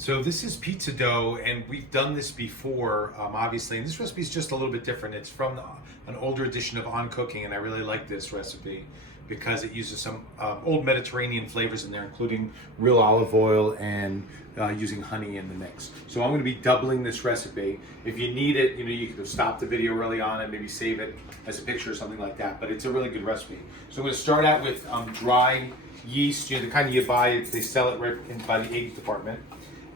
So this is pizza dough, and we've done this before, obviously, and this recipe is just a little bit different. It's from an older edition of On Cooking, and I really like this recipe because it uses some old Mediterranean flavors in there, including real olive oil and using honey in the mix. So I'm going to be doubling this recipe. If you need it, you can stop the video early on and maybe save it as a picture or something like that, but it's a really good recipe. So I'm going to start out with dry yeast, the kind you buy, they sell it right by the egg department.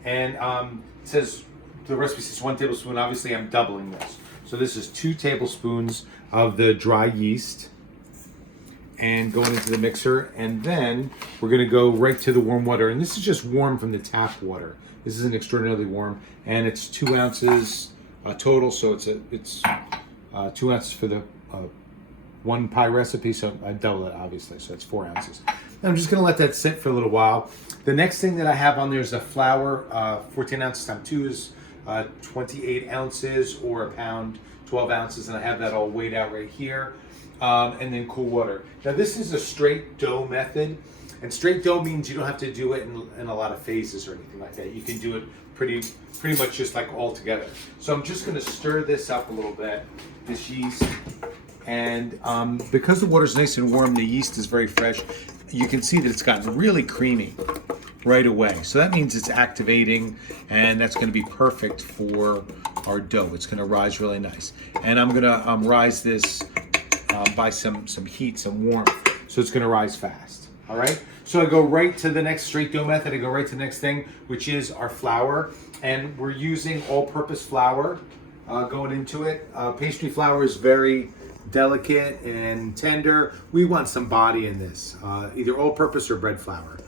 And it says, the recipe says 1 tablespoon. Obviously, I'm doubling this. So this is 2 tablespoons of the dry yeast and going into the mixer. And then we're going to go right to the warm water. And this is just warm from the tap water. This isn't extraordinarily warm. And it's 2 ounces total. So it's 2 ounces for the 1 pie recipe. So I double it, obviously. So it's 4 ounces. And I'm just going to let that sit for a little while. The next thing that I have on there is a flour. 14 ounces times 2 is 28 ounces, or a pound, 12 ounces. And I have that all weighed out right here. And then cool water. Now this is a straight dough method. And straight dough means you don't have to do it in a lot of phases or anything like that. You can do it pretty much just like all together. So I'm just going to stir this up a little bit, this yeast. And because the water's nice and warm, the yeast is very fresh. You can see that it's gotten really creamy right away. So that means it's activating, and that's going to be perfect for our dough. It's going to rise really nice. And I'm going to rise this by some heat, some warmth. So it's going to rise fast. All right. So I go right to the next straight dough method. I go right to the next thing, which is our flour. And we're using all-purpose flour going into it. Pastry flour is very delicate and tender. We want some body in this, either all-purpose or bread flour.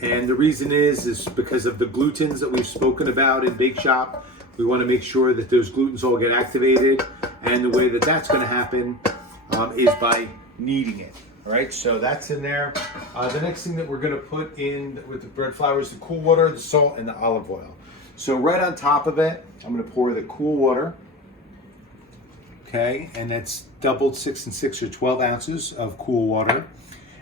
And the reason is because of the glutens that we've spoken about in Bake Shop. We want to make sure that those glutens all get activated, and the way that that's going to happen is by kneading it. All right, so that's in there. The next thing that we're going to put in with the bread flour is the cool water, the salt, and the olive oil. So right on top of it, I'm going to pour the cool water. Okay, and that's doubled 6 and 6, or 12 ounces of cool water.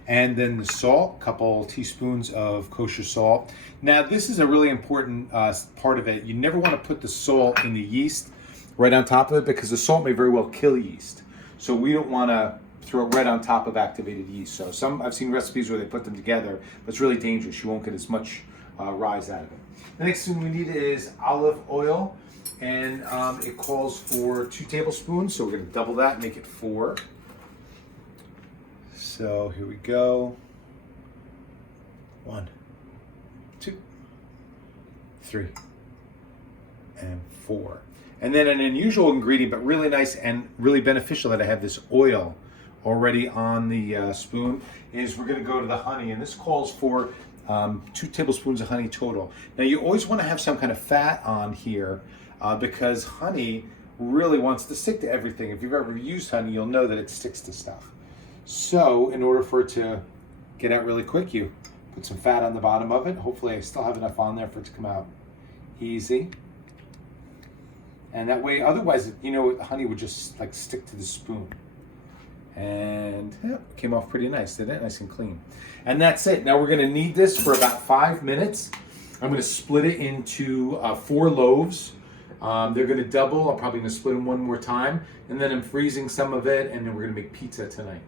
And then the salt, a couple teaspoons of kosher salt. Now this is a really important part of it. You never want to put the salt in the yeast right on top of it, because the salt may very well kill yeast. So we don't want to throw it right on top of activated yeast. So I've seen recipes where they put them together, but it's really dangerous. You won't get as much rise out of it. The next thing we need is olive oil. And it calls for 2 tablespoons, so we're going to double that and make it 4. So here we go. 1, 2, 3, and 4. And then an unusual ingredient, but really nice and really beneficial, that I have this oil already on the spoon, is we're going to go to the honey. And this calls for 2 tablespoons of honey total. Now you always want to have some kind of fat on here, because honey really wants to stick to everything. If you've ever used honey, you'll know that it sticks to stuff. So in order for it to get out really quick, you put some fat on the bottom of it. Hopefully I still have enough on there for it to come out easy. And that way, otherwise, honey would just like stick to the spoon. And yeah, came off pretty nice, didn't it? Nice and clean. And that's it. Now we're going to knead this for about 5 minutes. I'm going to split it into 4 loaves. They're going to double. I'm probably going to split them one more time. And then I'm freezing some of it, and then we're going to make pizza tonight.